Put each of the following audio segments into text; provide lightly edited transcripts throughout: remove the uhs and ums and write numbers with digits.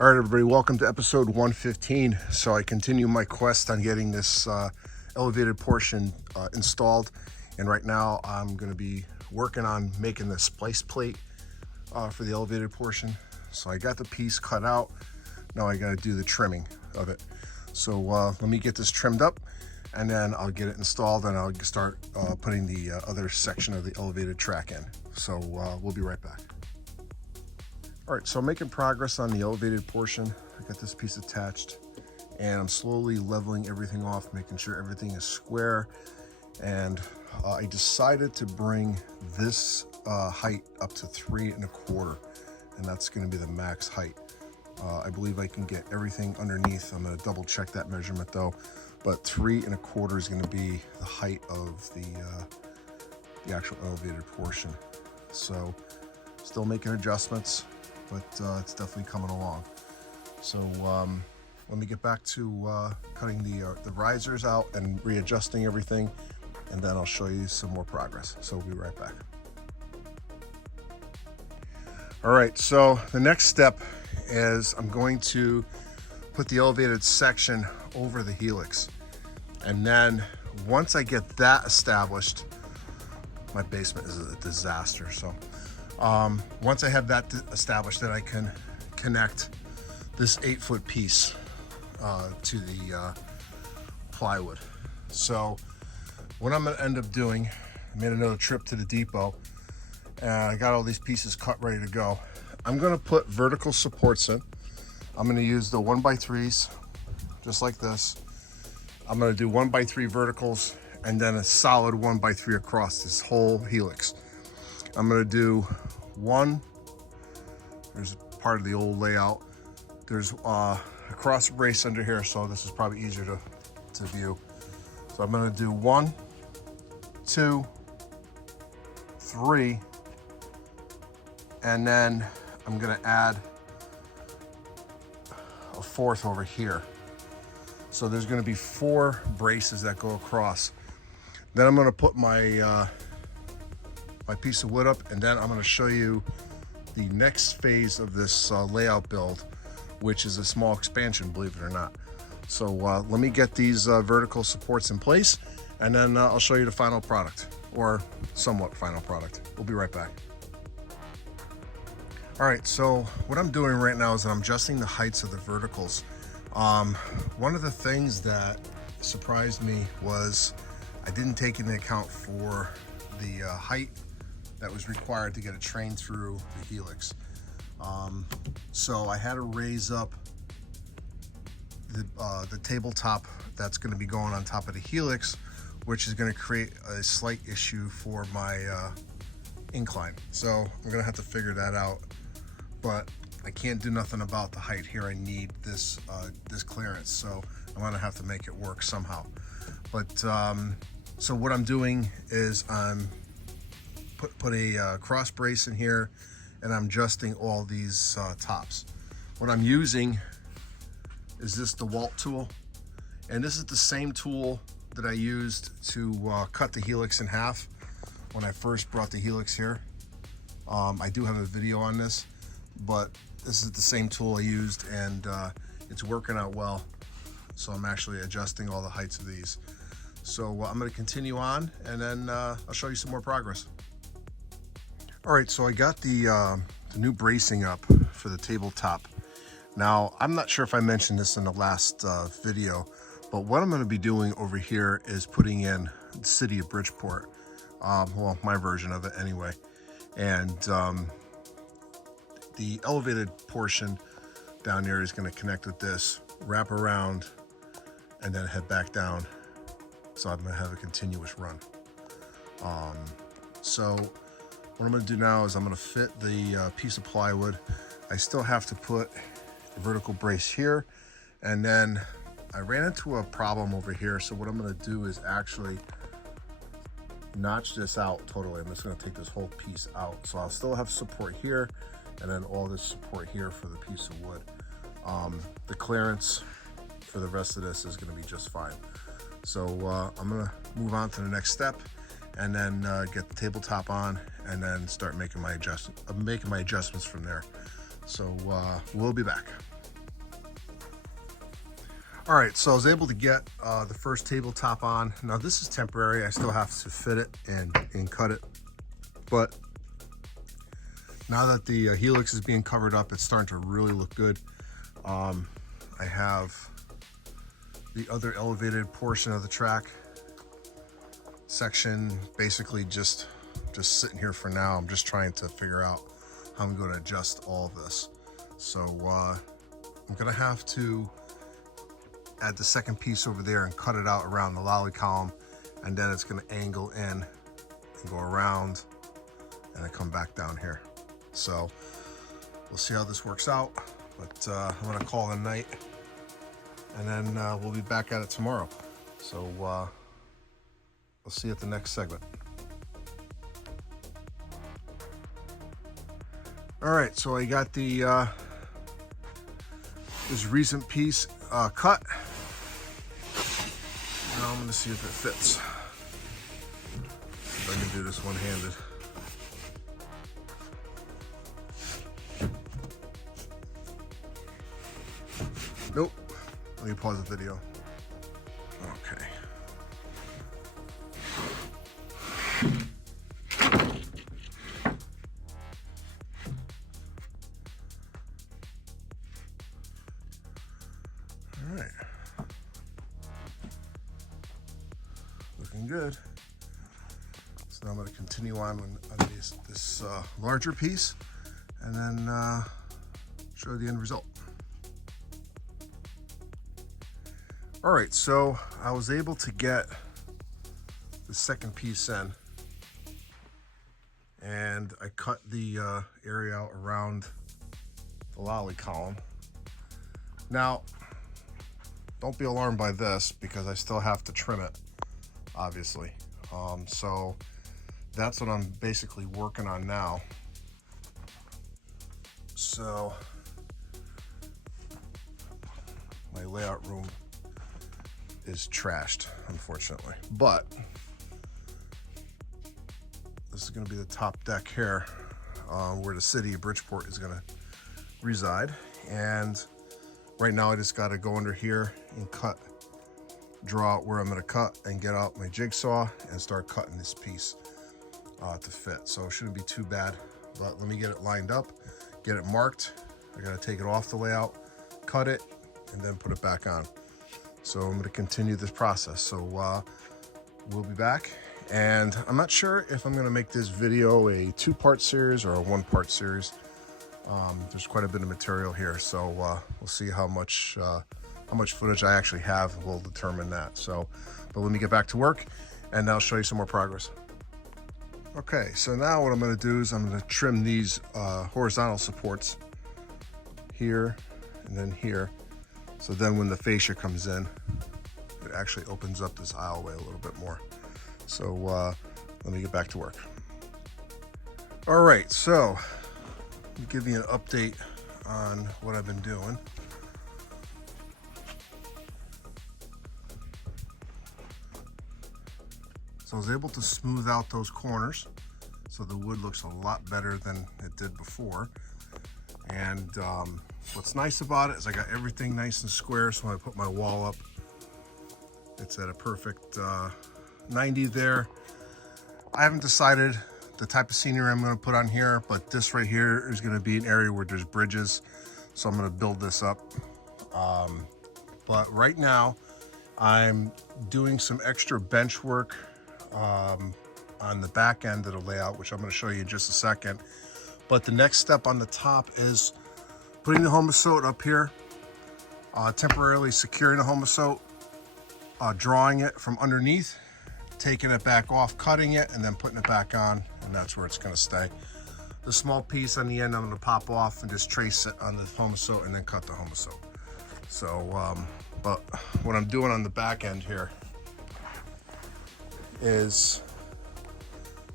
All right, everybody, welcome to episode 115. So I continue my quest on getting this elevated portion installed. And right now I'm going to be working on making the splice plate for the elevated portion. So I got the piece cut out. Now I got to do the trimming of it. So let me get this trimmed up and then I'll get it installed and I'll start putting the other section of the elevated track in. So we'll be right back. All right, so I'm making progress on the elevated portion. I got this piece attached and I'm slowly leveling everything off, making sure everything is square. And I decided to bring this height up to 3 1/4, and that's gonna be the max height. I believe I can get everything underneath. I'm gonna double check that measurement though, but 3 1/4 is gonna be the height of the actual elevated portion. So still making adjustments, but it's definitely coming along. So let me get back to cutting the risers out and readjusting everything, and then I'll show you some more progress. So we'll be right back. All right, so the next step is I'm going to put the elevated section over the helix. And then once I get that established, my basement is a disaster. So once I have that established, then I can connect this 8-foot piece to the plywood. So what I'm gonna end up doing, I made another trip to the depot and I got all these pieces cut ready to go. I'm gonna put vertical supports in. I'm gonna use the 1x3s, just like this. I'm gonna do 1x3 verticals and then a solid 1x3 across this whole helix. I'm gonna do one, there's part of the old layout. There's a cross brace under here, so this is probably easier to view. So I'm gonna do 1, 2, 3, and then I'm gonna add a 4th over here. So there's gonna be 4 braces that go across. Then I'm gonna put my my piece of wood up, and then I'm gonna show you the next phase of this layout build, which is a small expansion, believe it or not. So let me get these vertical supports in place, and then I'll show you the final product, or somewhat final product. We'll be right back. All right, so what I'm doing right now is I'm adjusting the heights of the verticals. One of the things that surprised me was I didn't take into account for the height that was required to get a train through the helix. So I had to raise up the tabletop that's going to be going on top of the helix, which is going to create a slight issue for my incline. So I'm going to have to figure that out, but I can't do nothing about the height here. I need this this clearance, so I'm going to have to make it work somehow. But so what I'm doing is I'm put a cross brace in here, and I'm adjusting all these tops. What I'm using is this DeWalt tool, and this is the same tool that I used to cut the helix in half when I first brought the helix here. I do have a video on this, but this is the same tool I used, and it's working out well. So I'm actually adjusting all the heights of these. So I'm going to continue on, and then I'll show you some more progress. All right, so I got the new bracing up for the tabletop. Now, I'm not sure if I mentioned this in the last video, but what I'm going to be doing over here is putting in the city of Bridgeport. Well, my version of it anyway. And the elevated portion down there is going to connect with this, wrap around, and then head back down. So I'm going to have a continuous run. So what I'm going to do now is I'm going to fit the piece of plywood. I still have to put a vertical brace here, and then I ran into a problem over here. So what I'm going to do is actually notch this out totally. I'm just going to take this whole piece out. So I'll still have support here, and then all this support here for the piece of wood. The clearance for the rest of this is going to be just fine. So I'm going to move on to the next step, and then get the tabletop on, and then start making my adjustments from there. So we'll be back. All right, so I was able to get the first tabletop on. Now this is temporary. I still have to fit it and cut it. But now that the helix is being covered up, it's starting to really look good. I have the other elevated portion of the track section basically just sitting here for now. I'm just trying to figure out how I'm going to adjust all of this. So I'm going to have to add the second piece over there and cut it out around the lolly column, and then it's going to angle in and go around and then come back down here. So we'll see how this works out, but I'm going to call it a night, and then we'll be back at it tomorrow. So we'll see you at the next segment. All right, so I got the this recent piece cut. Now I'm going to see if it fits. If I can do this one-handed. Nope. Let me pause the video. Okay. All right. Looking good. So now I'm going to continue on this larger piece, and then show the end result. All right, so I was able to get the second piece in, and I cut the area out around the lolly column. Now, don't be alarmed by this because I still have to trim it, obviously. So that's what I'm basically working on now. So my layout room is trashed, unfortunately, but this is going to be the top deck here, where the city of Bridgeport is going to reside. And right now I just got to go under here and draw out where I'm going to cut, and get out my jigsaw and start cutting this piece to fit. So it shouldn't be too bad, but let me get it lined up, get it marked. I got to take it off the layout, cut it, and then put it back on. So I'm going to continue this process. So we'll be back, and I'm not sure if I'm going to make this video a 2-part series or a 1-part series. There's quite a bit of material here, so we'll see how much footage I actually have. Will determine that. So, but let me get back to work, and I'll show you some more progress. Okay, so now what I'm going to do is I'm going to trim these horizontal supports here and then here. So then when the fascia comes in, it actually opens up this aisleway a little bit more. So let me get back to work. All right, so let me give you an update on what I've been doing. So I was able to smooth out those corners, so the wood looks a lot better than it did before. And what's nice about it is I got everything nice and square, so when I put my wall up, it's at a perfect 90 there. I haven't decided the type of scenery I'm going to put on here, but this right here is going to be an area where there's bridges, so I'm going to build this up. But right now, I'm doing some extra bench work on the back end of the layout, which I'm going to show you in just a second. But the next step on the top is putting the homosote up here, temporarily securing the homosote, drawing it from underneath, taking it back off, cutting it, and then putting it back on, and that's where it's going to stay. The small piece on the end I'm going to pop off and just trace it on the homosote and then cut the homosote. So, but what I'm doing on the back end here is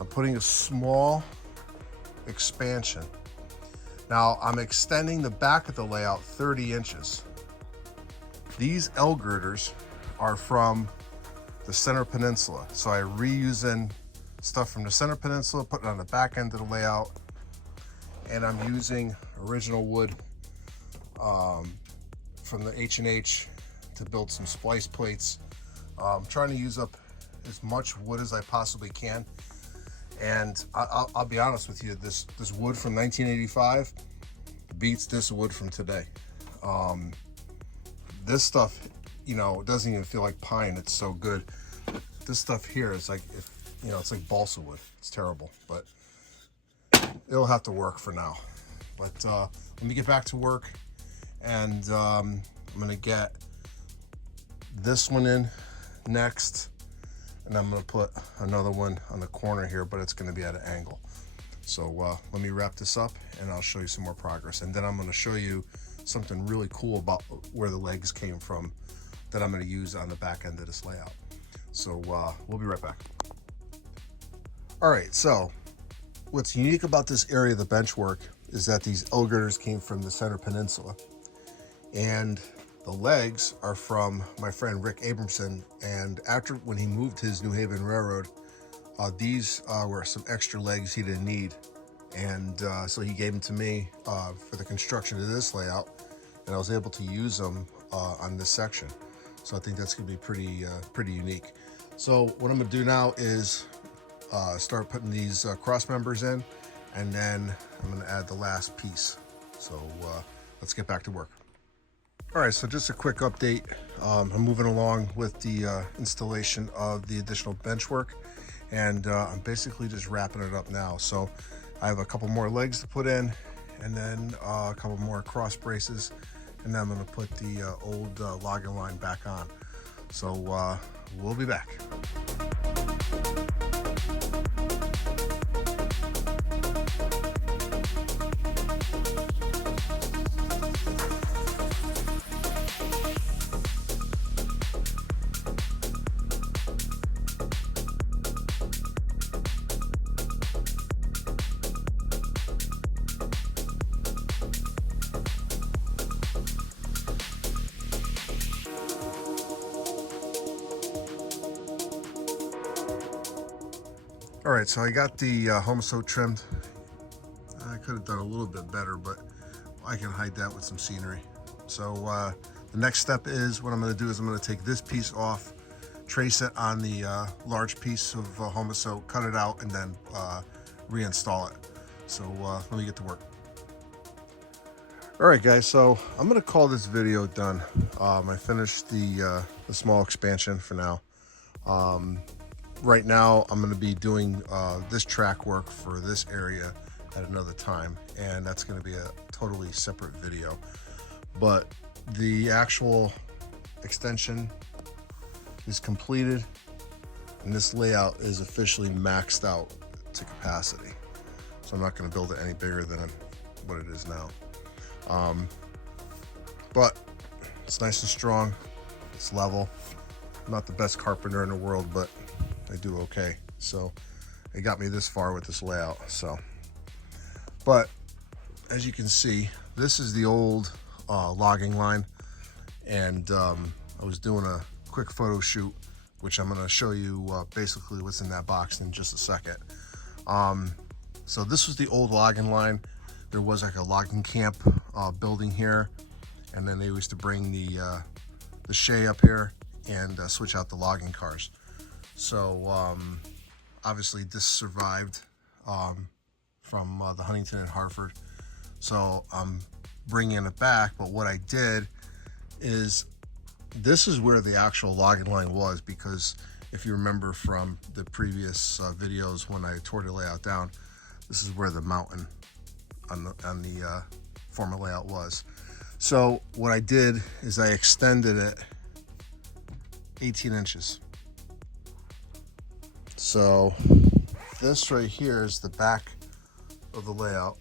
I'm putting a small expansion. Now I'm extending the back of the layout 30 inches. These L girders are from the center peninsula. So I reusing stuff from the center peninsula, putting it on the back end of the layout, and I'm using original wood from the H&H to build some splice plates. I'm trying to use up as much wood as I possibly can. And I'll be honest with you, this wood from 1985 beats this wood from today. This stuff, you know, it doesn't even feel like pine. It's so good. This stuff here is like, you know, it's like balsa wood. It's terrible, but it'll have to work for now. But let me get back to work, and I'm gonna get this one in next, and I'm gonna put another one on the corner here, but it's gonna be at an angle. So let me wrap this up and I'll show you some more progress. And then I'm gonna show you something really cool about where the legs came from that I'm gonna use on the back end of this layout. So we'll be right back. All right, so what's unique about this area of the bench work is that these L-girders came from the Center Peninsula, and the legs are from my friend Rick Abramson. And after, when he moved his New Haven Railroad, these were some extra legs he didn't need, and so he gave them to me for the construction of this layout, and I was able to use them on this section. So I think that's gonna be pretty unique. So what I'm gonna do now is start putting these cross members in, and then I'm gonna add the last piece. So let's get back to work. All right, so just a quick update. I'm moving along with the installation of the additional bench work, and I'm basically just wrapping it up now. So I have a couple more legs to put in, and then a couple more cross braces, and then I'm gonna put the old logging line back on. So we'll be back. All right, so I got the Homosote trimmed. I could have done a little bit better, but I can hide that with some scenery. So the next step is, what I'm gonna do is I'm gonna take this piece off, trace it on the large piece of Homosote, cut it out, and then reinstall it. So let me get to work. All right, guys, so I'm gonna call this video done. I finished the small expansion for now. Right now, I'm going to be doing this track work for this area at another time, and that's going to be a totally separate video. But the actual extension is completed, and this layout is officially maxed out to capacity. So I'm not going to build it any bigger than what it is now. But it's nice and strong. It's level. I'm not the best carpenter in the world, but I do okay. So it got me this far with this layout. So, but as you can see, this is the old logging line, and I was doing a quick photo shoot, which I'm going to show you basically what's in that box in just a second. So this was the old logging line. There was like a logging camp building here, and then they used to bring the shay up here and switch out the logging cars. So obviously this survived from the Huntington and Hartford. So I'm bringing it back, but what I did is, this is where the actual logging line was, because if you remember from the previous videos when I tore the layout down, this is where the mountain on the former layout was. So what I did is I extended it 18 inches. So this right here is the back of the layout.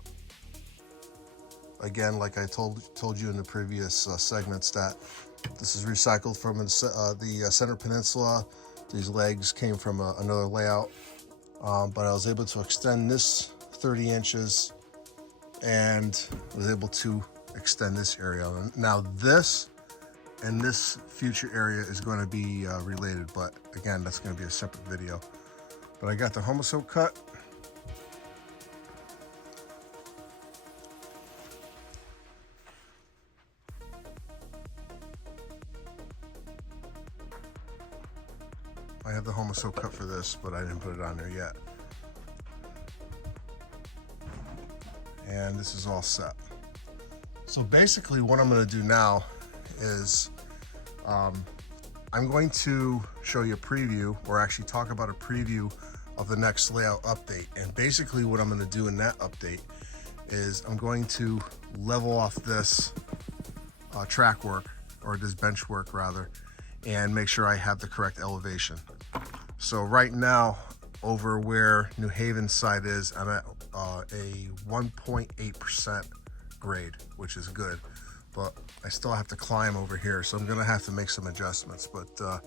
Again, like I told you in the previous segments, that this is recycled from the Center Peninsula. These legs came from another layout, but I was able to extend this 30 inches and was able to extend this area. Now this and this future area is going to be related, but again, that's going to be a separate video. But I got the Homosote cut. I have the homoso cut for this, but I didn't put it on there yet. And this is all set. So basically what I'm going to do now is I'm going to show you a preview, or actually talk about a preview of the next layout update. And basically what I'm going to do in that update is I'm going to level off this track work, or this bench work rather, and make sure I have the correct elevation. So right now, over where New Haven's side is, I'm at a 1.8% grade, which is good, but I still have to climb over here, so I'm gonna have to make some adjustments. But I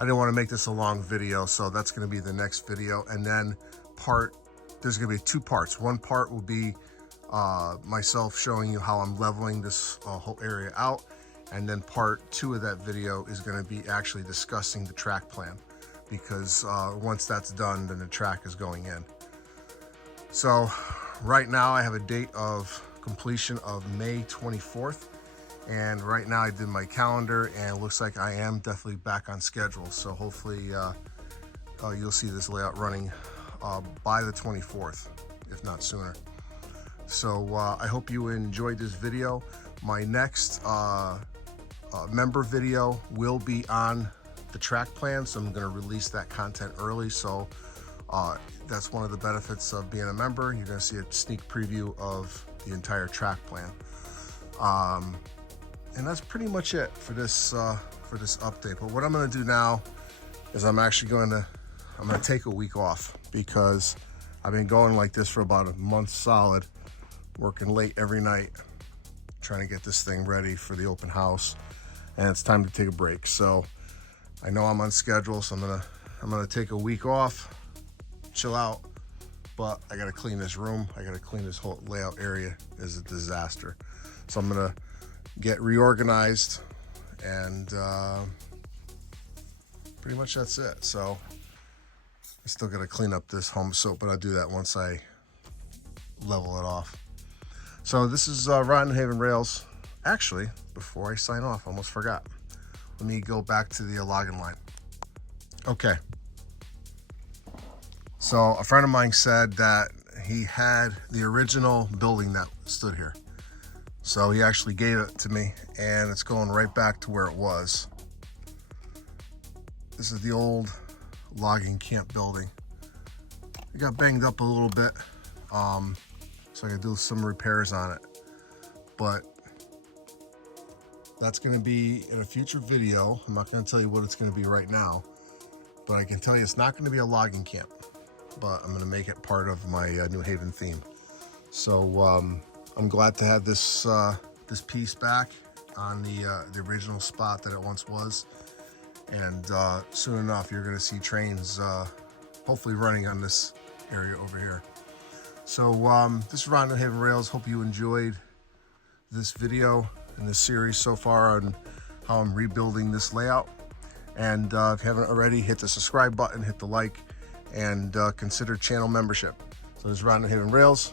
didn't want to make this a long video, so that's gonna be the next video. And then there's gonna be 2 parts. One part will be myself showing you how I'm leveling this whole area out, and then part 2 of that video is going to be actually discussing the track plan, because once that's done, then the track is going in. So right now I have a date of completion of May 24th, and right now I did my calendar, and it looks like I am definitely back on schedule. So hopefully you'll see this layout running by the 24th, if not sooner. So I hope you enjoyed this video. My next member video will be on the track plan, so I'm going to release that content early. So that's one of the benefits of being a member. You're going to see a sneak preview of the entire track plan. And that's pretty much it for this update. But what I'm going to do now is I'm going to take a week off, because I've been going like this for about a month solid, working late every night, trying to get this thing ready for the open house, and it's time to take a break. So I know I'm on schedule, so I'm gonna take a week off, chill out, but I gotta clean this room. I gotta clean this whole layout area. It's a disaster. So I'm gonna get reorganized, and pretty much that's it. So I still gotta clean up this home soap, but I'll do that once I level it off. So this is Rotten Haven Rails. Actually, before I sign off, I almost forgot. Let me go back to the login line. Okay. So a friend of mine said that he had the original building that stood here. So he actually gave it to me, and it's going right back to where it was. This is the old logging camp building. It got banged up a little bit. So I gotta do some repairs on it, but that's gonna be in a future video. I'm not gonna tell you what it's gonna be right now, but I can tell you it's not gonna be a logging camp, but I'm gonna make it part of my New Haven theme. So I'm glad to have this this piece back on the original spot that it once was, and soon enough you're gonna see trains hopefully running on this area over here. So this is Ron New Haven Rails. Hope you enjoyed this video and this series so far on how I'm rebuilding this layout. And if you haven't already, hit the subscribe button, hit the like, and consider channel membership. So this is Ron New Haven Rails.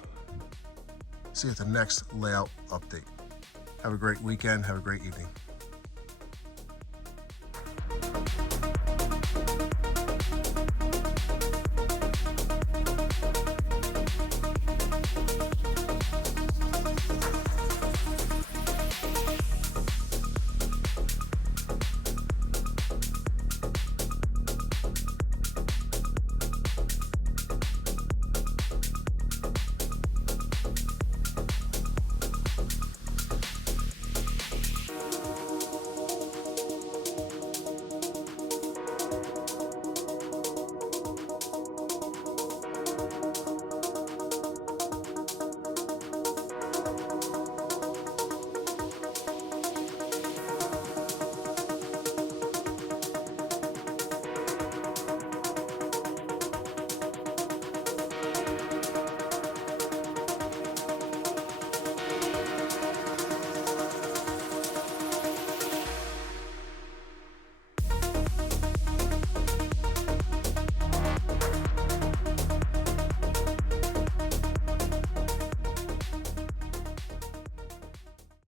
See you at the next layout update. Have a great weekend. Have a great evening.